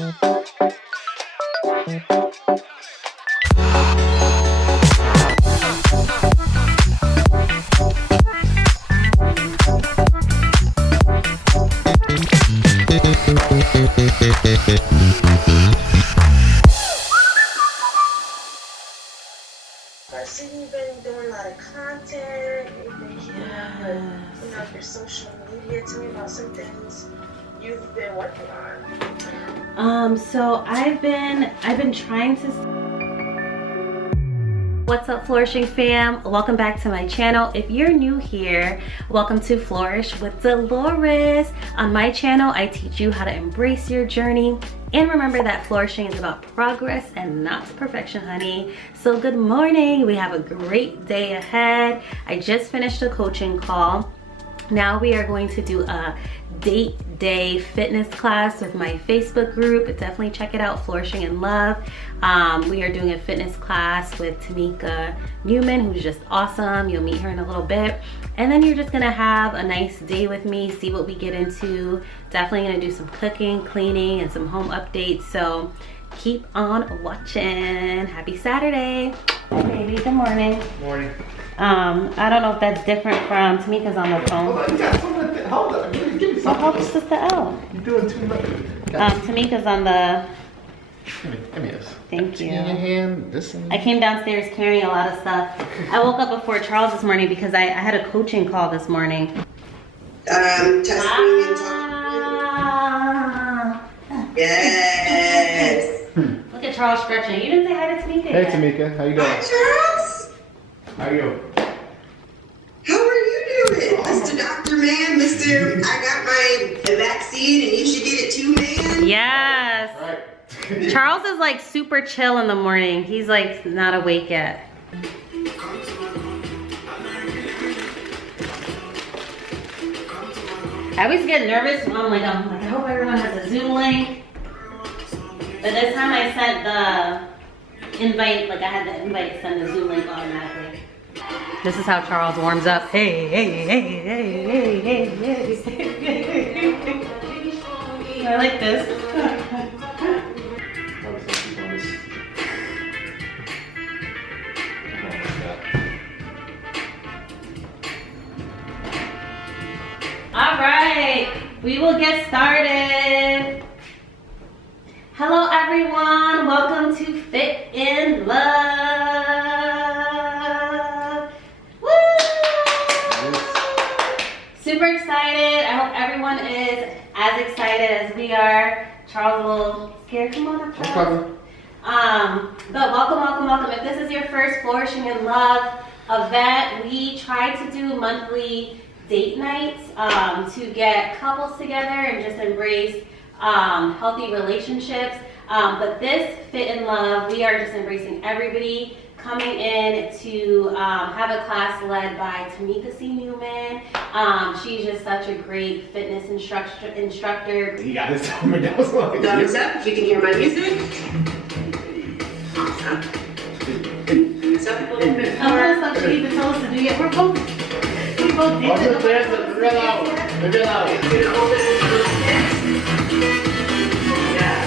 I see you've been doing a lot of content. You've been keeping up with, your social media. Tell me about some things you've been working on. So I've been trying to. What's up, Flourishing fam? Welcome back to my channel. If you're new here, welcome to Flourish with Delores. On my channel, I teach you how to embrace your journey. And remember that flourishing is about progress and not perfection, honey. So good morning. We have a great day ahead. I just finished a coaching call. Now we are going to do a date day fitness class with my Facebook group. Definitely check it out, Flourishing in Love. We are doing a fitness class with Tamika Newman, who's just awesome. You'll meet her in a little bit. And then you're just gonna have a nice day with me, see what we get into. Definitely gonna do some cooking, cleaning, and some home updates. So keep on watching. Happy Saturday. Hi, baby. Good morning. Morning. I don't know if that's different from Tamika's on the phone. Hold on, you got something. Hold on, give me So something. help Sister L. You're doing too much. Tamika's on the. Give me this. Thank you. In your hand, this and I came downstairs carrying a lot of stuff. I woke up before Charles this morning because I had a coaching call this morning. Testing and talking. Yes. Look at Charles stretching. You didn't say hi to Tamika Hey yet. Tamika, how you doing? Hi, Charles. How are you? How are you doing, Mr. Doctor Man? Mr. I got my vaccine and you should get it too, man. Yes. All right. Charles is like super chill in the morning. He's like not awake yet. I always get nervous when I'm like, I hope everyone has a Zoom link. But this time I sent the invite, like I had the invite send the Zoom link automatically. This is how Charles warms up. Hey, hey, hey, hey, hey, hey, hey. I like this. All right, we will get started. Hello everyone, welcome to Fit in Love. Woo! Super excited. I hope everyone is as excited as we are. Charles, a little scared. Come on up, Charles. But welcome. If this is your first Flourishing in Love event, we try to do monthly date nights to get couples together and just embrace healthy relationships. But this Fit in Love, we are just embracing everybody coming in to have a class led by Tamika C. Newman. She's just such a great fitness instructor. He got his timer down. Thumbs up if you can hear my music. Awesome. Thumbs up a little bit I'm more. gonna stop she even told us to do yet. We both did it. Real loud. You're gonna open it to the sticks. Yeah.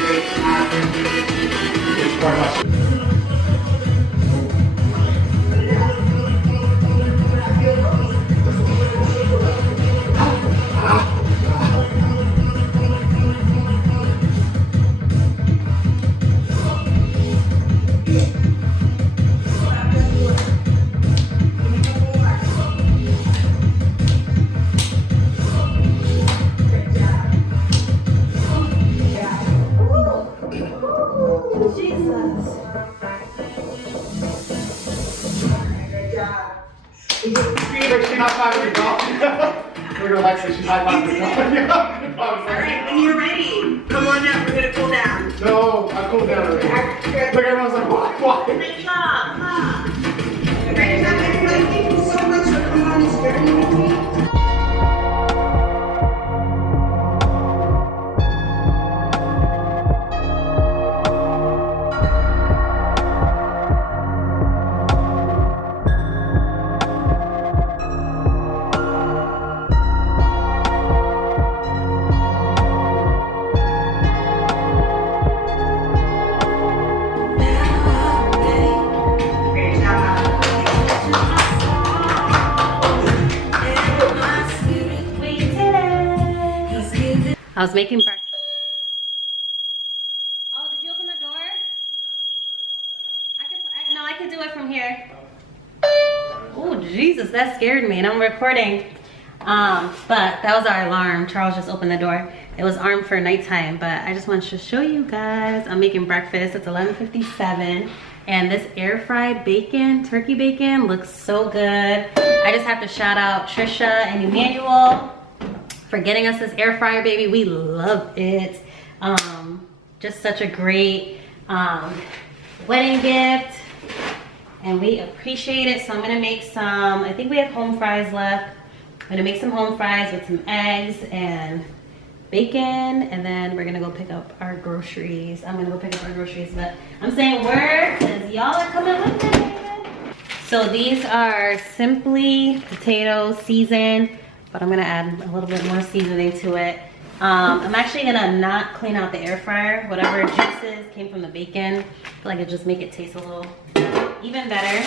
Great It's quite much. She's high-fiving the dog. Look at Alexa, she's high-fiving the dog. All right, when you're ready, come on up. We're gonna cool down. No, I cooled down already. Look, everyone's like, why? Great job. Great job, everybody. Thank you so much for coming on this journey with me. I was making breakfast. Oh, did you open the door? I could do it from here. Oh, Jesus, that scared me, and I'm recording. But that was our alarm. Charles just opened the door. It was armed for nighttime, but I just wanted to show you guys. I'm making breakfast. It's 11:57, and this air fried bacon, turkey bacon, looks so good. I just have to shout out Trisha and Emmanuel for getting us this air fryer, baby. We love it. Just such a great wedding gift, and we appreciate it. So I'm gonna make some, I think we have home fries left. I'm gonna make some home fries with some eggs and bacon, and then we're gonna go pick up our groceries. I'm gonna go pick up our groceries, but I'm saying word because y'all are coming with me. So these are simply potatoes seasoned, but I'm gonna add a little bit more seasoning to it. I'm actually gonna not clean out the air fryer. Whatever juices came from the bacon, I feel like it just make it taste a little even better.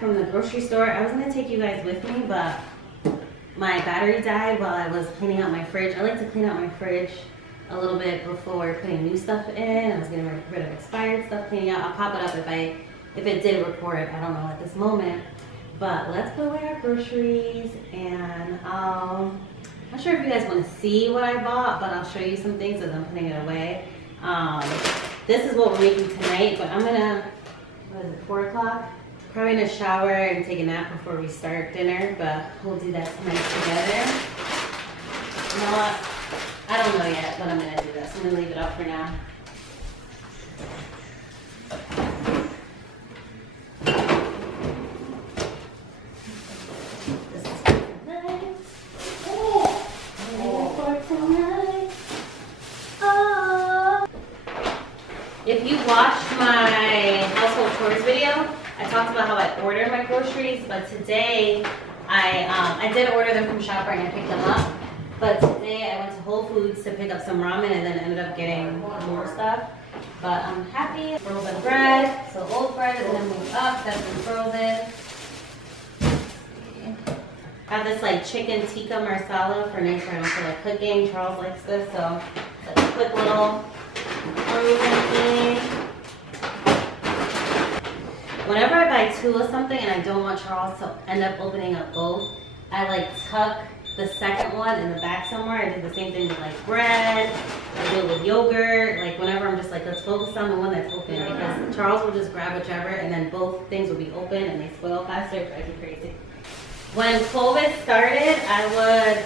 From the grocery store. I was gonna take you guys with me, but my battery died while I was cleaning out my fridge. I like to clean out my fridge a little bit before putting new stuff in. I was getting rid of expired stuff, cleaning out. I'll pop it up if it did record. I don't know at this moment. But let's put away our groceries, and I'm not sure if you guys want to see what I bought, but I'll show you some things as I'm putting it away. This is what we're making tonight, but I'm gonna, what is it, 4 o'clock? Probably gonna shower and take a nap before we start dinner, but we'll do that tonight together. You know what? I don't know yet, but I'm gonna do that, so I'm gonna leave it up for now. This is for tonight. For tonight. Oh. If you watched my household chores video, I talked about how I order my groceries, but today I did order them from ShopRite and I picked them up. But today I went to Whole Foods to pick up some ramen and then ended up getting more stuff. But I'm happy. Frozen bread. So old bread is gonna move up. That's been frozen. I have this like chicken tikka marsala for nights where I don't feel like cooking. Charles likes this, so it's a quick little frozen thing. Whenever I buy two of something and I don't want Charles to end up opening up both, I like tuck the second one in the back somewhere. I do the same thing with like bread, I do it with yogurt. Like whenever I'm just like, let's focus on the one that's open, because Charles will just grab whichever and then both things will be open and they spoil faster. It drives me crazy. When COVID started, I would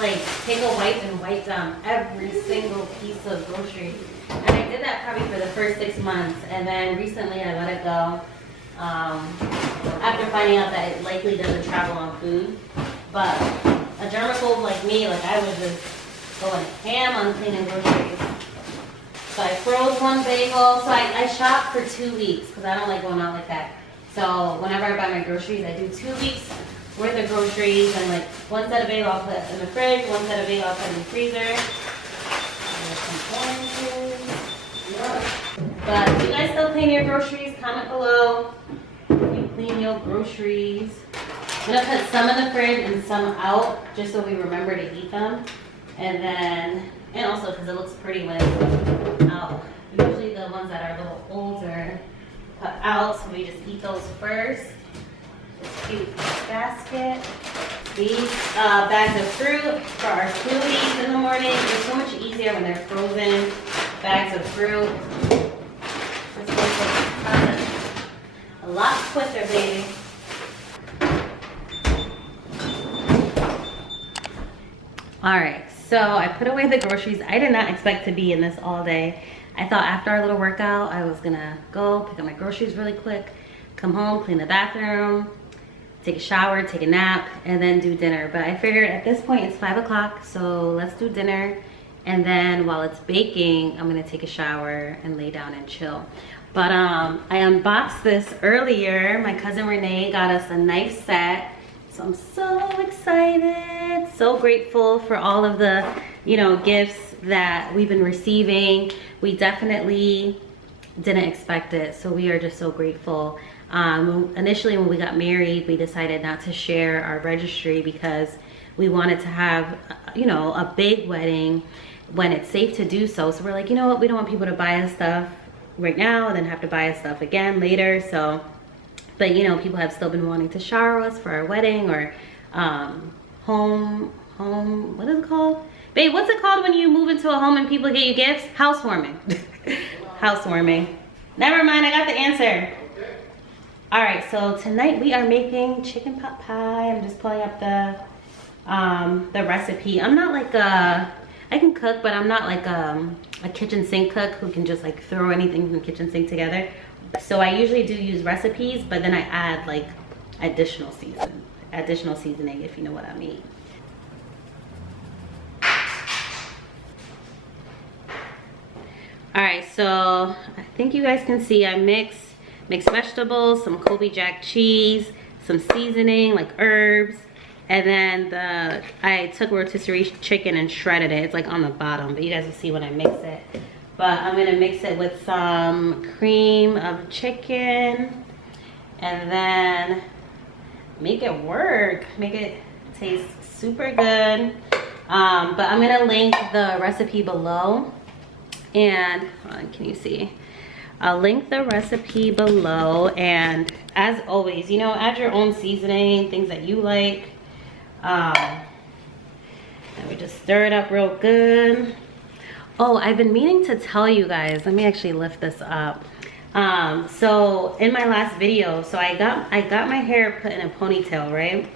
like take a wipe and wipe down every single piece of groceries. And I did that probably for the first 6 months, and then recently I let it go after finding out that it likely doesn't travel on food. But a germaphobe like me, like I was just going ham on cleaning groceries. So I froze one bagel. So I shop for 2 weeks because I don't like going out like that. So whenever I buy my groceries, I do 2 weeks worth of groceries, and like one set of bagel I'll put in the fridge, one set of bagel I'll put in the freezer. But if you guys still clean your groceries, comment below if you clean your groceries. I'm gonna put some in the fridge and some out just so we remember to eat them. And also because it looks pretty when it's out. Usually the ones that are a little older put out, so we just eat those first. This cute basket. These bags of fruit for our smoothies in the morning. It's so much easier when they're frozen bags of fruit. A lot quicker, baby. All right, So I put away the groceries. I did not expect to be in this all day. I thought after our little workout, I was gonna go pick up my groceries really quick, come home, clean the bathroom, take a shower, take a nap, and then do dinner. But I figured at this point it's 5 o'clock, so let's do dinner. And then while it's baking, I'm gonna take a shower and lay down and chill. But I unboxed this earlier. My cousin Renee got us a knife set. So I'm so excited, so grateful for all of the, you know, gifts that we've been receiving. We definitely didn't expect it, so we are just so grateful. Initially when we got married, we decided not to share our registry because we wanted to have, you know, a big wedding when it's safe to do so. So we're like, you know what, we don't want people to buy us stuff right now and then have to buy us stuff again later. So, but you know, people have still been wanting to shower us for our wedding, or home, what is it called? Babe, what's it called when you move into a home and people get you gifts? Housewarming. Housewarming. Never mind, I got the answer. All right, so tonight we are making chicken pot pie. I'm just pulling up the recipe. I'm not like I can cook, but I'm not like a kitchen sink cook who can just like throw anything from the kitchen sink together. So I usually do use recipes, but then I add like additional seasoning, if you know what I mean. All right, so I think you guys can see I mixed vegetables, some Kobe Jack cheese, some seasoning like herbs, and then I took rotisserie chicken and shredded it. It's like on the bottom, but you guys will see when I mix it. But I'm gonna mix it with some cream of chicken and then make it work, make it taste super good. But I'm gonna link the recipe below, and hold on, can you see? I'll link the recipe below, and as always, you know, add your own seasoning, things that you like. And we just stir it up real good. Oh, I've been meaning to tell you guys, let me actually lift this up. So in my last video, so I got my hair put in a ponytail, right?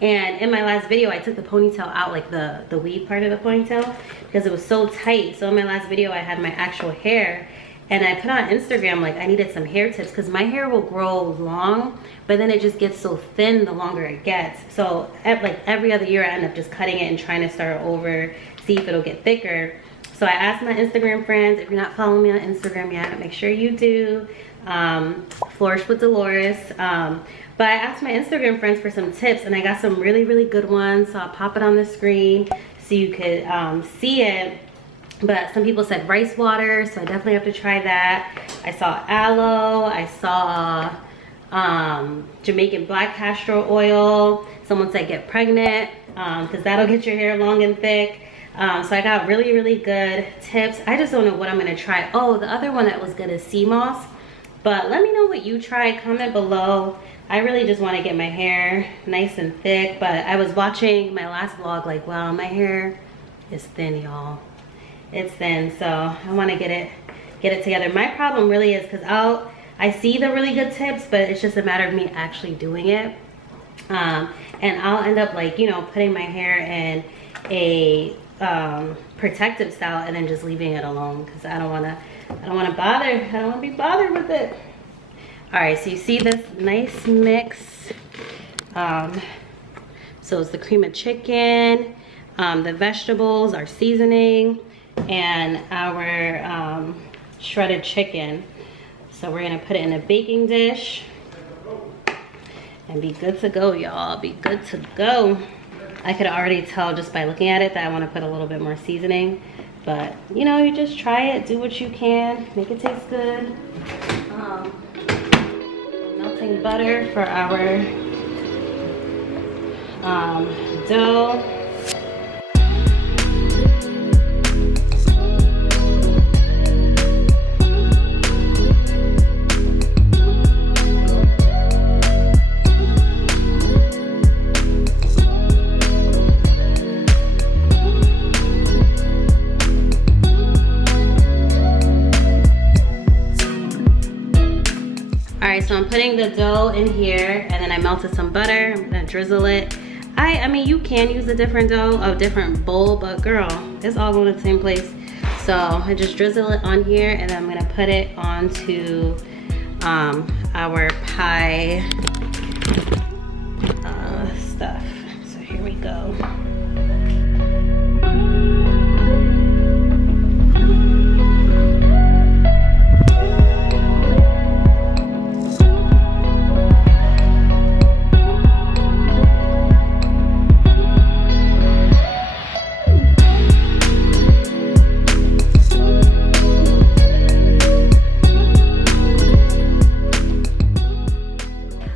And in my last video, I took the ponytail out, like the weave part of the ponytail, because it was so tight. So in my last video, I had my actual hair, and I put on Instagram like I needed some hair tips because my hair will grow long, but then it just gets so thin the longer it gets. So like every other year I end up just cutting it and trying to start over, see if it'll get thicker. So I asked my Instagram friends, if you're not following me on Instagram yet, make sure you do. Flourish with Delores. But I asked my Instagram friends for some tips, and I got some really, really good ones. So I'll pop it on the screen so you could see it. But some people said rice water, so I definitely have to try that. I saw aloe, I saw Jamaican black castor oil. Someone said get pregnant, because that'll get your hair long and thick. So I got really, really good tips. I just don't know what I'm gonna try. Oh, the other one that was good is sea moss. But let me know what you try, comment below. I really just wanna get my hair nice and thick, but I was watching my last vlog like, wow, my hair is thin, y'all. It's thin, so I wanna get it together. My problem really is because I see the really good tips, but it's just a matter of me actually doing it. And I'll end up like, you know, putting my hair in a protective style and then just leaving it alone because I don't wanna be bothered with it. All right, so you see this nice mix. So it's the cream of chicken, the vegetables, our seasoning, and our shredded chicken. So we're gonna put it in a baking dish and be good to go, y'all. Be good to go. I could already tell just by looking at it that I want to put a little bit more seasoning, but you know, you just try it, do what you can, make it taste good. Melting butter for our dough. So I'm putting the dough in here, and then I melted some butter. I'm gonna drizzle it. I mean, you can use a different dough, a different bowl, but girl, it's all going to the same place. So I just drizzle it on here, and then I'm gonna put it onto our pie stuff. So here we go.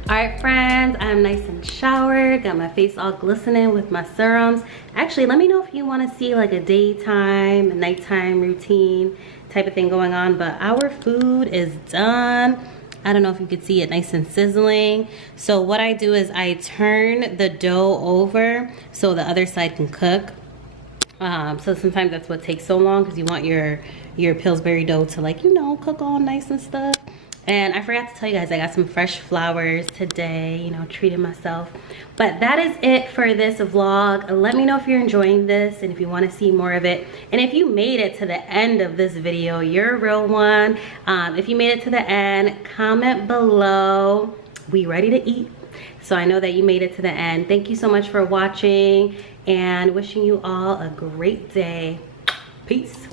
Alright friends, I'm nice and showered, got my face all glistening with my serums. Actually, let me know if you want to see like a daytime, a nighttime routine type of thing going on, but our food is done. I don't know if you could see it, nice and sizzling. So what I do is I turn the dough over so the other side can cook. So sometimes that's what takes so long, because you want your Pillsbury dough to, like, you know, cook all nice and stuff. And I forgot to tell you guys, I got some fresh flowers today, you know, treating myself. But that is it for this vlog. Let me know if you're enjoying this and if you want to see more of it. And if you made it to the end of this video, you're a real one. If you made it to the end, comment below. We ready to eat. So I know that you made it to the end. Thank you so much for watching, and wishing you all a great day. Peace.